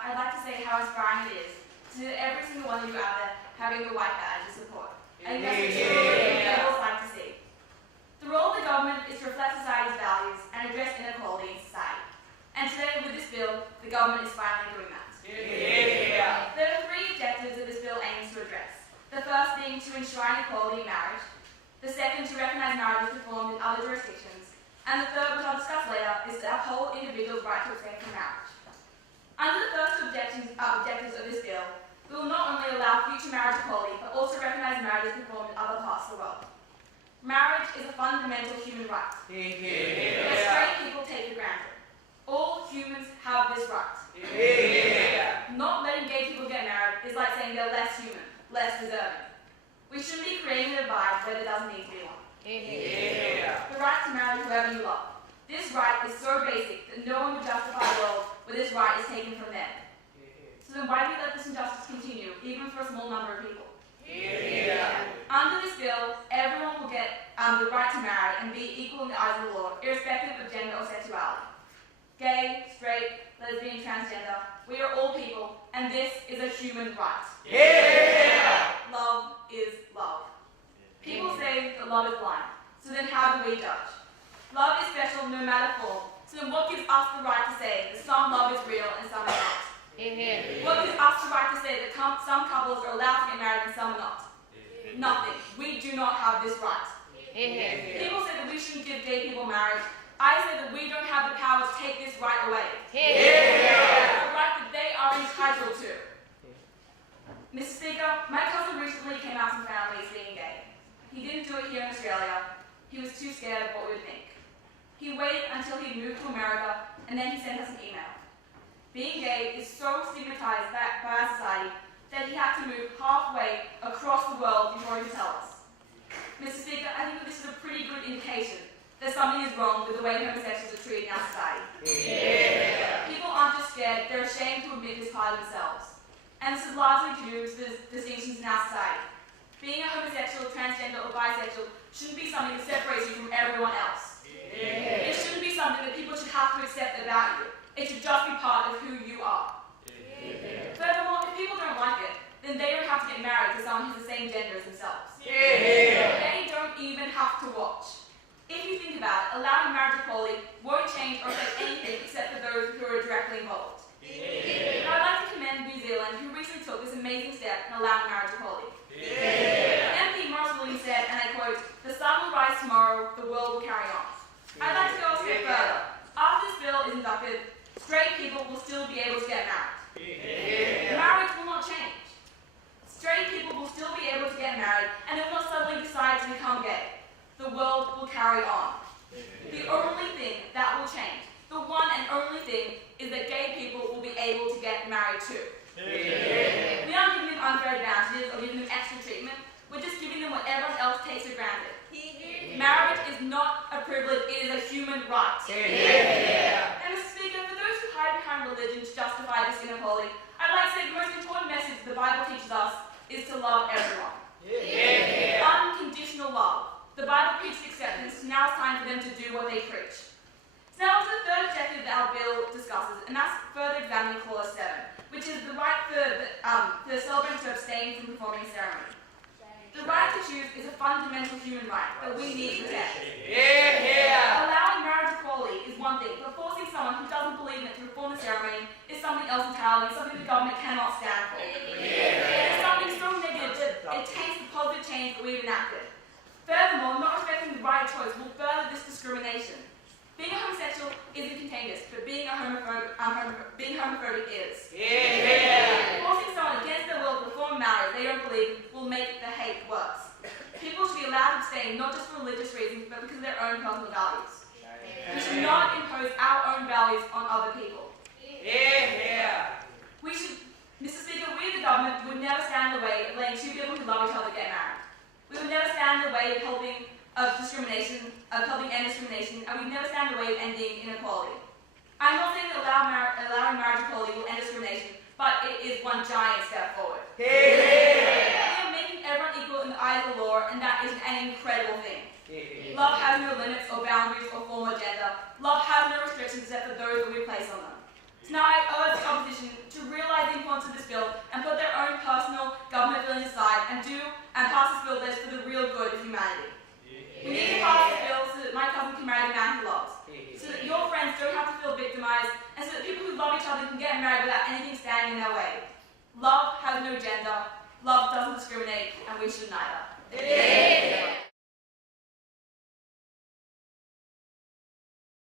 I'd like to say how inspiring it is to every single one of you out there having the white badge of support. I think that's a truly incredible sight to see. The role of the government is to reflect society's values and address inequality in society. And today, with this bill, the government is finally doing that. There are three objectives that this bill aims to address. The first being to enshrine equality in marriage. The second, to recognise marriages performed in other jurisdictions. And the third, which I'll discuss later, is to uphold individuals' right to abstain from marriage. Under the first two objectives of this bill, we will not only allow future marriage equality, but also recognise marriages performed in other parts of the world. Marriage is a fundamental human right that straight people take for granted. All humans have this right. Not letting gay people get married is like saying they're less human, less deserving. We shouldn't be creating a divide where there doesn't need to be one. The right to marry whoever you love. This right is so basic that no one would justify a world where this right is taken from them. So then why do we let this injustice continue, even for a small number of people? Under this bill, everyone will get the right to marry and be equal in the eyes of the law, irrespective of gender or sexuality. Gay, straight, lesbian, transgender, we are all people, and this is a human right. Love is love. People say that love is blind, so then how do we judge? Love is special no matter form, so then what gives us the right to say that some love is real and some is not? What gives us the right to say that some couples are allowed to get married and some are not? Nothing. We do not have this right. People say that we shouldn't give gay people marriage. I say that we don't have the power to take this right away. A right that they are entitled to. Mr. Speaker, my cousin recently came out to families being gay. He didn't do it here in Australia. He was too scared of what we would think. He waited until he moved to America, and then he sent us an email. Being gay is so stigmatized by our society that he had to move halfway across the world before he could tell us. Mr. Speaker, I think that this is a pretty good indication that something is wrong with the way homosexuals are treated in our society. People aren't just scared, they're ashamed to admit this part of themselves. And this is largely due to the distinctions in our society. Being a homosexual, transgender, or bisexual shouldn't be something that separates you from everyone else. It shouldn't be something that people should have to accept about you. It should just be part of who you are. Furthermore, if people don't like it, then they don't have to get married to someone who's the same gender as themselves. They don't even have to watch. If you think about it, allowing marriage equality won't change or affect anything except for those who are directly involved. And I'd like to commend New Zealand, who recently took this amazing step in allowing marriage equality. MP Morris Williams said, and I quote, "The sun will rise tomorrow, the world will carry on." I'd like to go a step further. After this bill is inducted, straight people will still be able to get married. Marriage will not change. Straight people will still be able to get married, and they will not suddenly decide to become gay. The world will carry on. The only thing that will change, the one and only thing, is that gay people will be able to get married too. We aren't giving them unfair advantages or giving them extra treatment. We're just giving them what everyone else takes for granted. Marriage is not a privilege, it is a human right. And Mr. Speaker, for those who hide behind religion to justify this inequality, I'd like to say the most important message the Bible teaches us is to love everyone. Unconditional love. The Bible preaches acceptance, now it's time for them to do what they preach. So now to the third objective that our bill discusses, and that's further examining Clause 7, which is the right for the celebrant to abstain from performing a ceremony. The right to choose is a fundamental human right that we need to protect. Allowing marriage equality is one thing, but forcing someone who doesn't believe in it to perform the ceremony is something else entirely, something the government cannot stand for. It is something so negative that it taints the positive change that we've enacted. Furthermore, not respecting the right of choice will further this discrimination. Being a homosexual isn't contagious, but being homophobic is. Forcing someone against their will to perform a marriage they don't believe will make the hate worse. People should be allowed to abstain, not just for religious reasons, but because of their own personal values. We should not impose our own values on other people. We should, Mr. Speaker, we the government would never stand in the way of letting two people who love each other get married. We would never stand in the way of helping end discrimination, and we would never stand in the way of ending inequality. I'm not saying that allowing marriage equality will end discrimination, but it is one giant step forward. We are making everyone equal in the eyes of the law, and that is an incredible thing. Love has no limits or boundaries or form or gender. Love has no restrictions except for those that we place on them. So now I urge the opposition to really no gender. Love doesn't discriminate, and we should neither. Yeah.